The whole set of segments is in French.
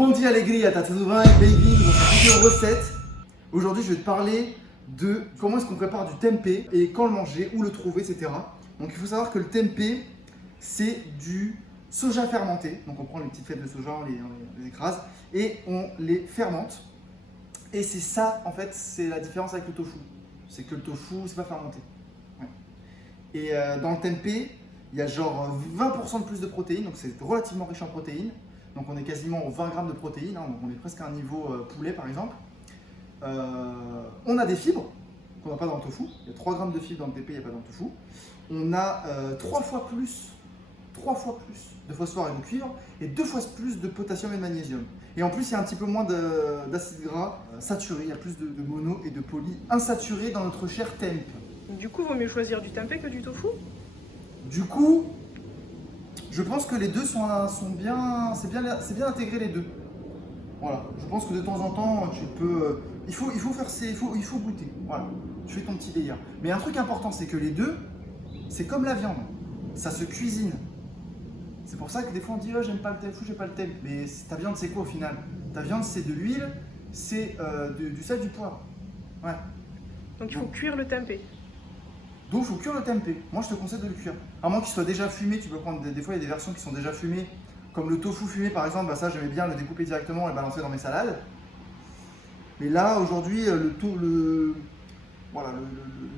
Bon dia alegria, tá tudo bem? Bem-vindo dans cette vidéo recette. Aujourd'hui, je vais te parler de comment est-ce qu'on prépare du tempeh et quand le manger, où le trouver, etc. Donc il faut savoir que le tempeh, c'est du soja fermenté. Donc on prend les petites fèves de soja, on les écrase et on les fermente. Et c'est ça, en fait, c'est la différence avec le tofu. C'est que le tofu, c'est pas fermenté. Ouais. Et dans le tempeh, il y a genre 20% de plus de protéines, donc c'est relativement riche en protéines. Donc on est quasiment aux 20 grammes de protéines, hein, donc on est presque à un niveau poulet par exemple. On a des fibres qu'on n'a pas dans le tofu. Il y a 3 grammes de fibres dans le tempeh, il n'y a pas dans le tofu. On a 3 fois plus de phosphore et de cuivre et 2 fois plus de potassium et de magnésium. Et en plus, il y a un petit peu moins d'acides gras saturés, il y a plus de mono et de poly insaturés dans notre cher tempeh. Du coup, vaut mieux choisir du tempeh que du tofu? Du coup, je pense que les deux sont bien, c'est bien intégrer les deux. Voilà, je pense que de temps en temps, tu peux, il faut goûter. Voilà, tu fais ton petit délire. Mais un truc important, c'est que les deux, c'est comme la viande, ça se cuisine. C'est pour ça que des fois on dit oh, j'aime pas le tofu, j'aime pas le tempeh. Mais ta viande, c'est quoi au final? Ta viande, c'est de l'huile, c'est du sel, du poivre. Ouais. Donc il faut cuire le tempeh. Donc il faut cuire le tempeh. Moi je te conseille de le cuire. À moins qu'il soit déjà fumé, tu peux prendre des fois il y a des versions qui sont déjà fumées. Comme le tofu fumé par exemple, bah ça j'aimais bien le découper directement et le balancer dans mes salades. Mais là aujourd'hui le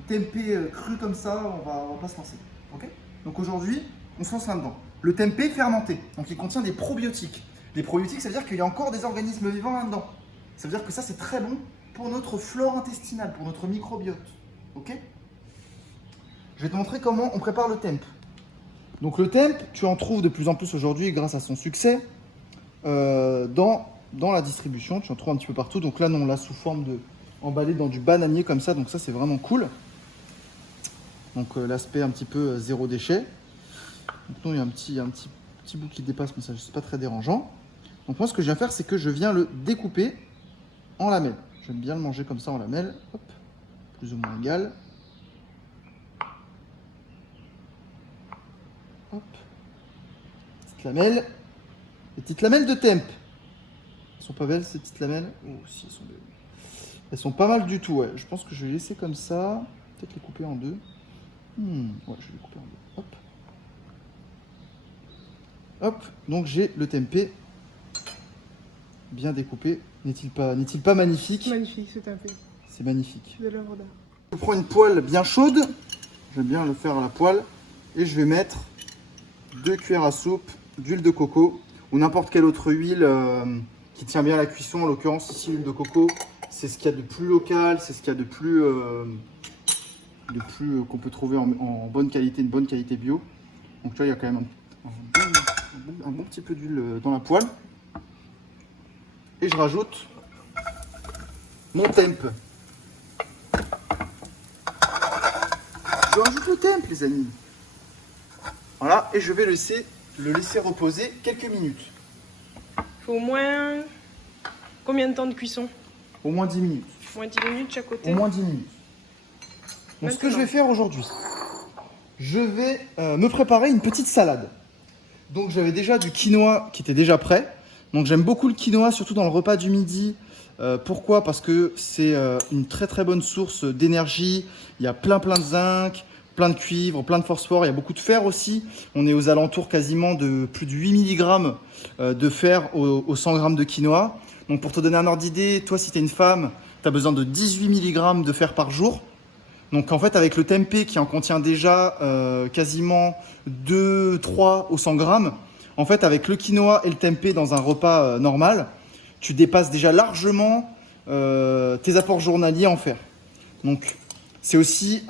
tempeh cru comme ça, on va pas se lancer. Ok? Donc aujourd'hui, on se lance là-dedans. Le tempeh fermenté, donc il contient des probiotiques. Les probiotiques, ça veut dire qu'il y a encore des organismes vivants là-dedans. Ça veut dire que ça c'est très bon pour notre flore intestinale, pour notre microbiote. Ok? Je vais te montrer comment on prépare le tempeh. Donc le tempeh, tu en trouves de plus en plus aujourd'hui grâce à son succès dans la distribution. Tu en trouves un petit peu partout. Donc là, on l'a sous forme de emballé dans du bananier comme ça. Donc ça, c'est vraiment cool. Donc l'aspect un petit peu zéro déchet. Donc non, il y a un petit bout qui dépasse, mais ça, c'est pas très dérangeant. Donc moi, ce que je viens faire, c'est que je viens le découper en lamelles. J'aime bien le manger comme ça en lamelles. Hop, plus ou moins égal. Hop. Petites lamelles. Les petites lamelles de tempeh. Elles sont pas belles ces petites lamelles? Oh si, elles sont belles. Elles sont pas mal du tout, ouais. Je pense que je vais laisser comme ça. Peut-être les couper en deux. Ouais, je vais les couper en deux. Hop. Hop. Donc j'ai le tempeh bien découpé. N'est-il pas magnifique? Magnifique ce tempeh. C'est magnifique. De l'œuvre d'art. Je prends une poêle bien chaude. J'aime bien le faire à la poêle. Et je vais mettre 2 cuillères à soupe d'huile de coco ou n'importe quelle autre huile qui tient bien à la cuisson. En l'occurrence, ici, l'huile de coco, c'est ce qu'il y a de plus local, c'est ce qu'il y a de plus qu'on peut trouver en bonne qualité, une bonne qualité bio. Donc, tu vois, il y a quand même un bon petit peu d'huile dans la poêle. Et je rajoute mon tempeh. Je rajoute le tempeh, les amis. Voilà, et je vais le laisser reposer quelques minutes. Il faut au moins combien de temps de cuisson? Au moins 10 minutes. Au moins 10 minutes chaque côté. Au moins 10 minutes. Donc ce que je vais faire aujourd'hui, je vais me préparer une petite salade. Donc j'avais déjà du quinoa qui était déjà prêt. Donc j'aime beaucoup le quinoa, surtout dans le repas du midi. Pourquoi? Parce que c'est une très très bonne source d'énergie. Il y a plein de zinc, plein de cuivre, plein de phosphore, il y a beaucoup de fer aussi. On est aux alentours quasiment de plus de 8 mg de fer aux 100 g de quinoa. Donc pour te donner un ordre d'idée, toi si tu es une femme, tu as besoin de 18 mg de fer par jour. Donc en fait avec le tempeh qui en contient déjà quasiment 2-3 au 100 g, en fait avec le quinoa et le tempeh dans un repas normal, tu dépasses déjà largement tes apports journaliers en fer. Donc c'est aussi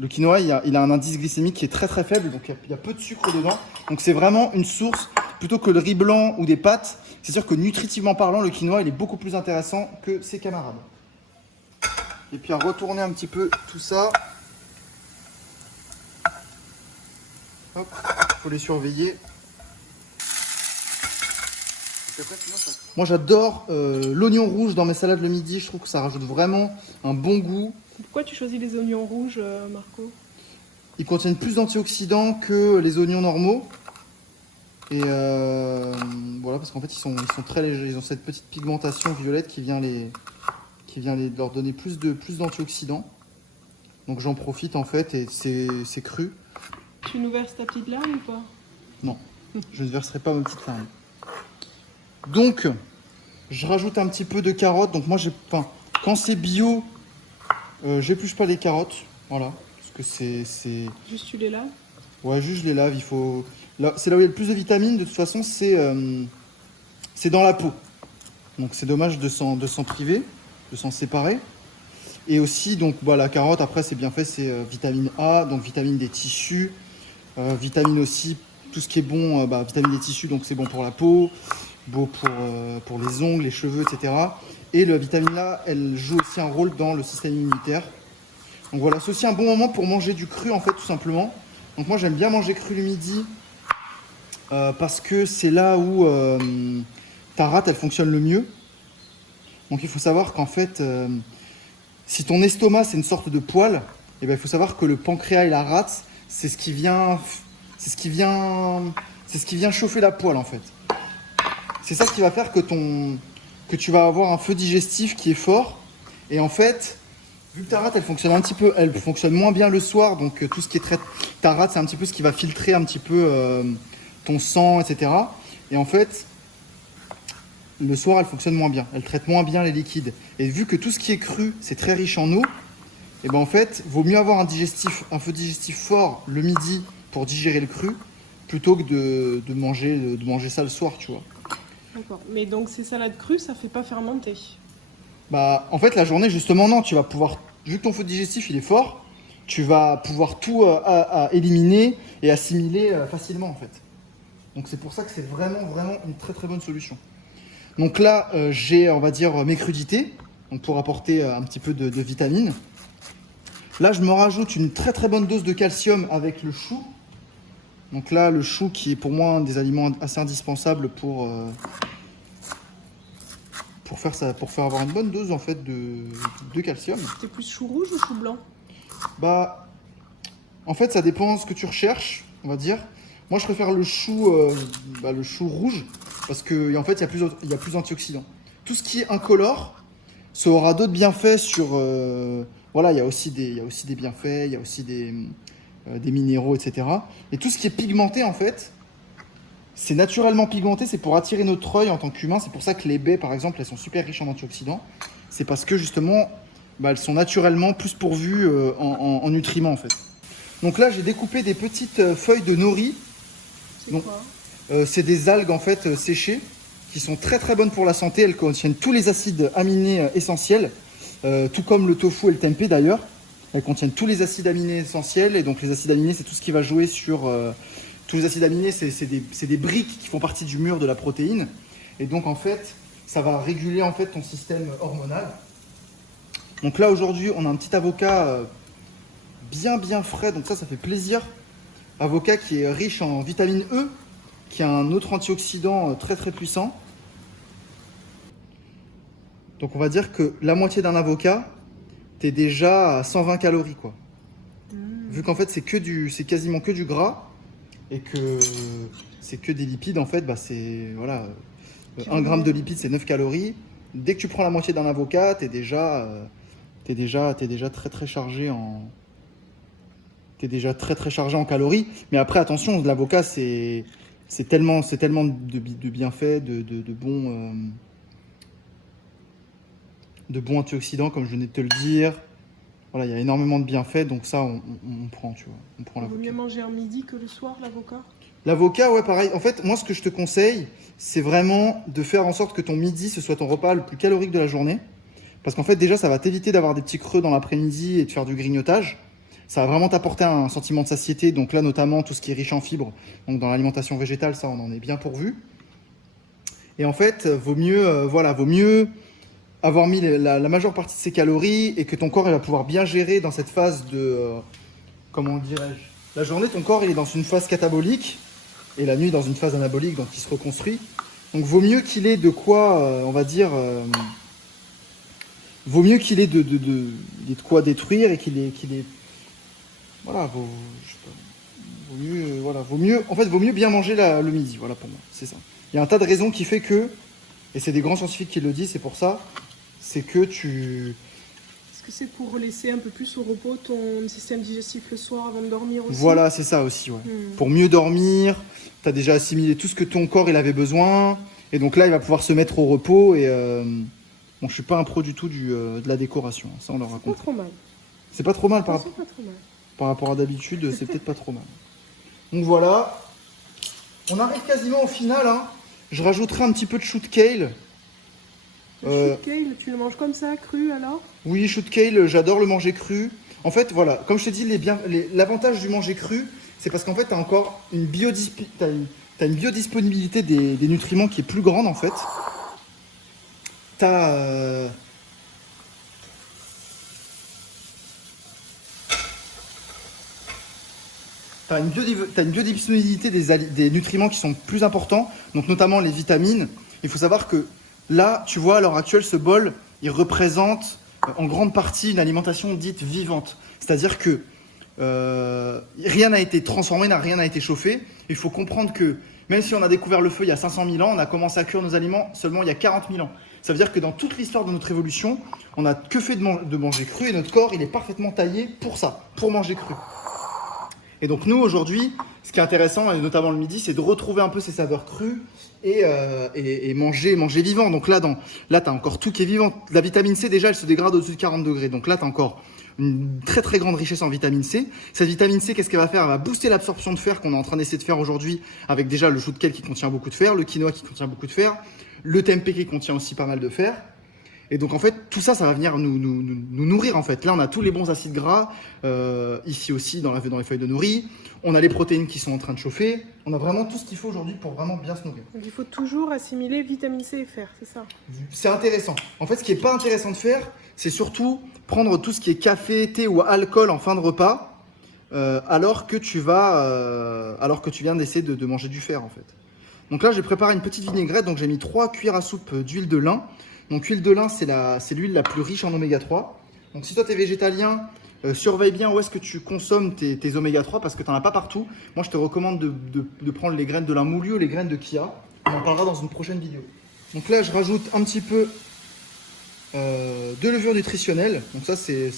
le quinoa, il a un indice glycémique qui est très très faible, donc il y a peu de sucre dedans. Donc c'est vraiment une source, plutôt que le riz blanc ou des pâtes, c'est sûr que nutritivement parlant, le quinoa il est beaucoup plus intéressant que ses camarades. Et puis à retourner un petit peu tout ça. Hop, il faut les surveiller. Moi j'adore l'oignon rouge dans mes salades le midi, je trouve que ça rajoute vraiment un bon goût. Pourquoi tu choisis les oignons rouges, Marco? Ils contiennent plus d'antioxydants que les oignons normaux. Et voilà, parce qu'en fait, ils sont très légers. Ils ont cette petite pigmentation violette qui vient leur donner plus d'antioxydants. Donc j'en profite en fait, et c'est cru. Tu nous verses ta petite larme ou pas? Non, je ne verserai pas ma petite larme. Donc, je rajoute un petit peu de carottes. Donc moi, quand c'est bio, j'épluche pas les carottes. Voilà, parce que c'est... Juste tu les laves? Ouais, juste je les lave. C'est là où il y a le plus de vitamines. De toute façon, c'est dans la peau. Donc c'est dommage de s'en priver, de s'en séparer. Et aussi, donc la carotte, après, c'est bien fait, c'est vitamine A, donc vitamine des tissus, vitamine aussi, tout ce qui est bon, vitamine des tissus, donc c'est bon pour la peau, beau pour les ongles, les cheveux, etc. Et la vitamine A, elle joue aussi un rôle dans le système immunitaire. Donc voilà, c'est aussi un bon moment pour manger du cru, en fait, tout simplement. Donc moi, j'aime bien manger cru le midi, parce que c'est là où ta rate, elle fonctionne le mieux. Donc il faut savoir qu'en fait... si ton estomac c'est une sorte de poêle, eh ben, il faut savoir que le pancréas et la rate, c'est ce qui vient chauffer la poêle en fait. C'est ça qui va faire que tu vas avoir un feu digestif qui est fort. Et en fait, vu que ta rate elle fonctionne moins bien le soir, donc tout ce qui est ta rate c'est un petit peu ce qui va filtrer un petit peu ton sang, etc. Et en fait, le soir, elle fonctionne moins bien. Elle traite moins bien les liquides. Et vu que tout ce qui est cru, c'est très riche en eau, et ben en fait, vaut mieux avoir un feu digestif fort le midi pour digérer le cru, plutôt que de manger ça le soir, tu vois. D'accord. Mais donc ces salades crues, ça fait pas fermenter? Bah, en fait, la journée, justement, non. Tu vas pouvoir, vu que ton feu digestif, il est fort, tu vas pouvoir tout à éliminer et assimiler facilement, en fait. Donc c'est pour ça que c'est vraiment, vraiment une très, très bonne solution. Donc là, j'ai, on va dire, mes crudités, donc pour apporter un petit peu de vitamines. Là, je me rajoute une très très bonne dose de calcium avec le chou. Donc là, le chou qui est pour moi un des aliments assez indispensables pour faire avoir une bonne dose en fait de calcium. T'es plus chou rouge ou chou blanc? Bah, en fait, ça dépend de ce que tu recherches, on va dire. Moi, je préfère le chou rouge parce que en fait, il y a plus d'antioxydants. Tout ce qui est incolore, ça aura d'autres bienfaits sur. Voilà, il y a aussi des bienfaits, il y a aussi des minéraux, etc. Et tout ce qui est pigmenté, en fait, c'est naturellement pigmenté, c'est pour attirer notre œil en tant qu'humain. C'est pour ça que les baies, par exemple, elles sont super riches en antioxydants. C'est parce que justement, elles sont naturellement plus pourvues en nutriments, en fait. Donc là, j'ai découpé des petites feuilles de nori. C'est quoi? C'est des algues en fait séchées qui sont très très bonnes pour la santé. Elles contiennent tous les acides aminés essentiels, tout comme le tofu et le tempeh d'ailleurs. Elles contiennent tous les acides aminés essentiels, et donc les acides aminés, c'est tout ce qui va jouer sur... tous les acides aminés, c'est des briques qui font partie du mur de la protéine. Et donc en fait, ça va réguler en fait ton système hormonal. Donc là aujourd'hui, on a un petit avocat bien frais, donc ça fait plaisir. Avocat qui est riche en vitamine E, qui est un autre antioxydant très très puissant. Donc on va dire que la moitié d'un avocat, t'es déjà à 120 calories quoi. Vu qu'en fait c'est quasiment que du gras et que c'est que des lipides en fait, c'est voilà, 1 gramme de lipides c'est 9 calories. Dès que tu prends la moitié d'un avocat, t'es déjà très très chargé en calories. Mais après attention, l'avocat c'est tellement de bienfaits, de bons antioxydants, comme je venais de te le dire. Voilà, il y a énormément de bienfaits, donc ça, on prend, tu vois. On prend Il vaut l'avocat. mieux manger un midi que le soir, l'avocat? L'avocat, ouais, pareil. En fait, moi, ce que je te conseille, c'est vraiment de faire en sorte que ton midi, ce soit ton repas le plus calorique de la journée. Parce qu'en fait, déjà, ça va t'éviter d'avoir des petits creux dans l'après-midi et de faire du grignotage. Ça va vraiment t'apporter un sentiment de satiété. Donc là, notamment, tout ce qui est riche en fibres. Donc dans l'alimentation végétale, ça, on en est bien pourvu. Et en fait, vaut mieux avoir mis la majeure partie de ses calories et que ton corps il va pouvoir bien gérer dans cette phase de... comment dirais-je? La journée, ton corps il est dans une phase catabolique et la nuit dans une phase anabolique, donc il se reconstruit. Donc vaut mieux qu'il ait de quoi, on va dire... vaut mieux qu'il ait de quoi détruire et qu'il ait voilà, vaut voilà, vaut mieux bien manger le midi, voilà pour moi, c'est ça. Il y a un tas de raisons qui fait que, et c'est des grands scientifiques qui le disent, c'est pour ça, c'est que tu... Est-ce que c'est pour laisser un peu plus au repos ton système digestif le soir avant de dormir aussi? Voilà, c'est ça aussi, ouais. Pour mieux dormir, tu as déjà assimilé tout ce que ton corps il avait besoin, et donc là il va pouvoir se mettre au repos, et bon, je suis pas un pro du tout de la décoration, ça on leur C'est raconte. pas trop mal. C'est pas trop mal C'est pas trop mal. par rapport à d'habitude, c'est peut-être pas trop mal. Donc voilà, on arrive quasiment au final, hein. Je rajouterai un petit peu de chou de kale. Le chou de kale, tu le manges comme ça, cru alors? Oui, chou de kale, j'adore le manger cru. En fait, voilà, comme je t'ai dit, l'avantage du manger cru, c'est parce qu'en fait, tu as encore une biodisponibilité des nutriments qui est plus grande en fait. Tu as... T'as une biodisponibilité des nutriments qui sont plus importants, donc notamment les vitamines. Il faut savoir que là, tu vois, à l'heure actuelle, ce bol, il représente en grande partie une alimentation dite vivante. C'est-à-dire que rien n'a été transformé, rien n'a été chauffé. Il faut comprendre que même si on a découvert le feu il y a 500 000 ans, on a commencé à cuire nos aliments seulement il y a 40 000 ans. Ça veut dire que dans toute l'histoire de notre évolution, on n'a que fait de manger cru et notre corps, il est parfaitement taillé pour ça, pour manger cru. Et donc nous aujourd'hui, ce qui est intéressant, et notamment le midi, c'est de retrouver un peu ces saveurs crues et manger vivant. Donc là, tu as encore tout qui est vivant. La vitamine C, déjà, elle se dégrade au-dessus de 40 degrés. Donc là, tu as encore une très très grande richesse en vitamine C. Cette vitamine C, qu'est-ce qu'elle va faire? Elle va booster l'absorption de fer qu'on est en train d'essayer de faire aujourd'hui avec déjà le chou de kale qui contient beaucoup de fer, le quinoa qui contient beaucoup de fer, le tempeh qui contient aussi pas mal de fer. Et donc en fait, tout ça, ça va venir nous nourrir en fait. Là, on a tous les bons acides gras, ici aussi dans les feuilles de nori. On a les protéines qui sont en train de chauffer. On a vraiment tout ce qu'il faut aujourd'hui pour vraiment bien se nourrir. Donc il faut toujours assimiler vitamine C et fer, c'est ça? C'est intéressant. En fait, ce qui n'est pas intéressant de faire, c'est surtout prendre tout ce qui est café, thé ou alcool en fin de repas, alors que tu viens d'essayer de manger du fer en fait. Donc là, j'ai préparé une petite vinaigrette. Donc j'ai mis 3 cuillères à soupe d'huile de lin. Donc l'huile de lin, c'est l'huile la plus riche en oméga 3. Donc si toi tu es végétalien, surveille bien où est-ce que tu consommes tes oméga 3 parce que tu n'en as pas partout. Moi je te recommande de prendre les graines de lin moulu ou les graines de chia. On en parlera dans une prochaine vidéo. Donc là je rajoute un petit peu de levure nutritionnelle. Donc ça c'est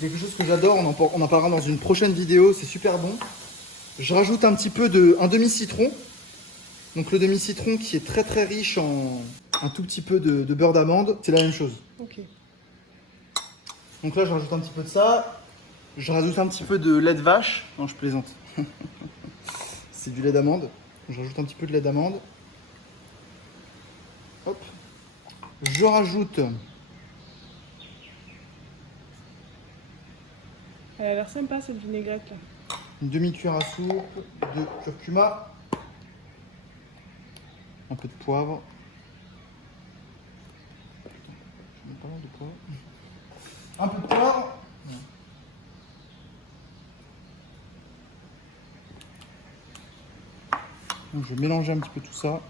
quelque chose que j'adore, on en parlera dans une prochaine vidéo, c'est super bon. Je rajoute un petit peu un demi-citron. Donc le demi-citron qui est très très riche en un tout petit peu de beurre d'amande, c'est la même chose. Ok. Donc là je rajoute un petit peu de ça. Je rajoute un petit peu de lait de vache. Non, je plaisante. C'est du lait d'amande. Je rajoute un petit peu de lait d'amande. Hop. Je rajoute... Elle a l'air sympa cette vinaigrette là. une demi-cuillère à soupe de curcuma. Un peu de poivre. Je mets pas mal de poivre. Un peu de poivre. Donc je vais mélanger un petit peu tout ça.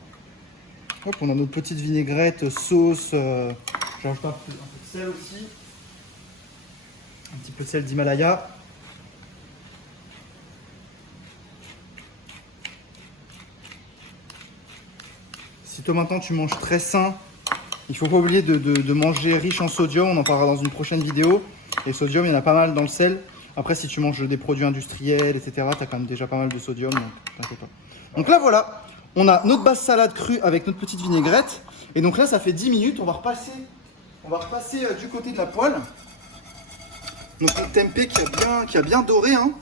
Hop, on a notre petite vinaigrette, sauce. J'ajoute un peu de sel aussi. Un petit peu de sel d'Himalaya. Si toi maintenant tu manges très sain, il ne faut pas oublier de manger riche en sodium. On en parlera dans une prochaine vidéo. Et sodium, il y en a pas mal dans le sel. Après, si tu manges des produits industriels, etc., tu as quand même déjà pas mal de sodium. Donc t'inquiète pas. Donc là, voilà. On a notre base salade crue avec notre petite vinaigrette. Et donc là, ça fait 10 minutes. On va repasser du côté de la poêle. Donc notre tempeh qui a bien doré. Hein.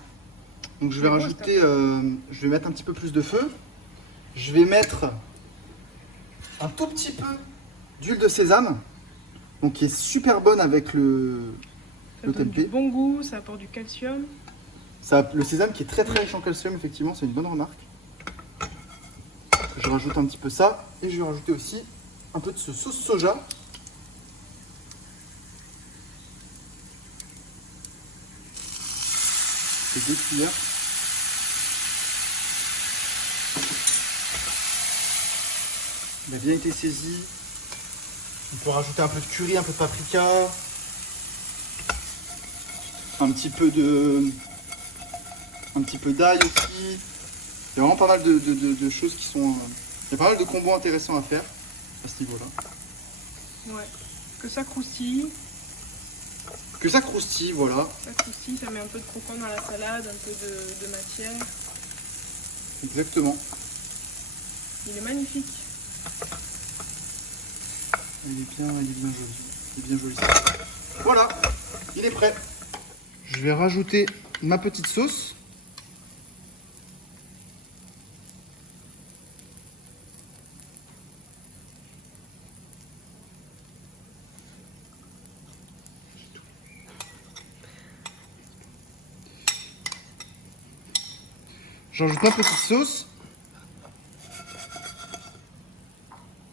Donc je vais rajouter, je vais mettre un petit peu plus de feu. Je vais mettre un tout petit peu d'huile de sésame. Donc qui est super bonne avec le tempeh. Du bon goût, ça apporte du calcium. Le sésame qui est très très riche en calcium, effectivement, c'est une bonne remarque. Je rajoute un petit peu ça et je vais rajouter aussi un peu de ce sauce soja. C'est 2 cuillères. Il a bien été saisi. On peut rajouter un peu de curry, un peu de paprika, un petit peu de Un petit peu d'ail aussi. Il y a vraiment pas mal de choses qui sont... il y a pas mal de combos intéressants à faire à ce niveau-là. Ouais, que ça croustille. Que ça croustille, voilà. Ça croustille, ça met un peu de croquant dans la salade, un peu de matière. Exactement. Il est magnifique. Il est bien joli. Il est bien joli. Voilà, il est prêt. Je vais rajouter ma petite sauce. J'ajoute ma petite sauce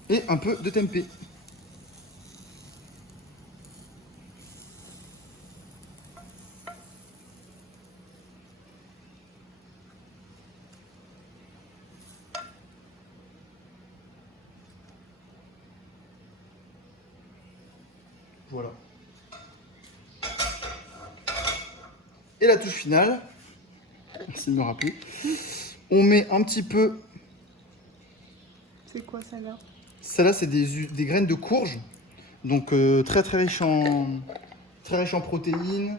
et un peu de tempeh. Voilà. Et la touche finale, merci de me rappeler, on met un petit peu... C'est quoi ça là? Ça là, c'est des graines de courge, donc très riche en protéines,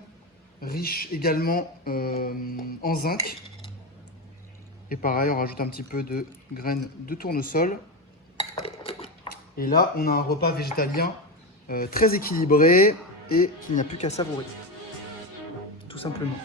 riche également en zinc. Et pareil, on rajoute un petit peu de graines de tournesol. Et là, on a un repas végétalien très équilibré et qu'il n'y a plus qu'à savourer, tout simplement.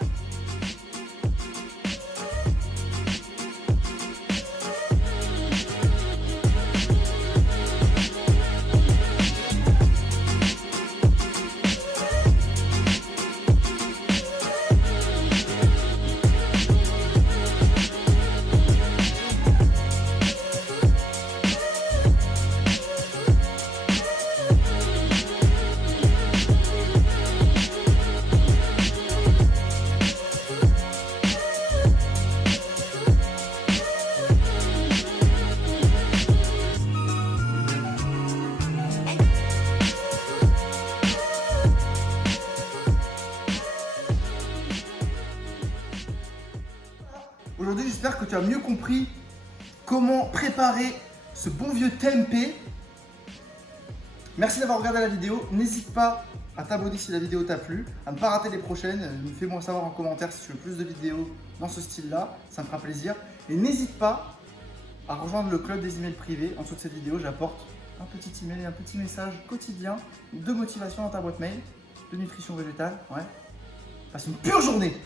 Aujourd'hui, j'espère que tu as mieux compris comment préparer ce bon vieux tempeh. Merci d'avoir regardé la vidéo. N'hésite pas à t'abonner si la vidéo t'a plu, à ne pas rater les prochaines. Fais-moi savoir en commentaire si tu veux plus de vidéos dans ce style-là, ça me fera plaisir. Et n'hésite pas à rejoindre le club des emails privés. En dessous de cette vidéo, j'apporte un petit email et un petit message quotidien de motivation dans ta boîte mail, de nutrition végétale. Ouais. Passe une pure journée.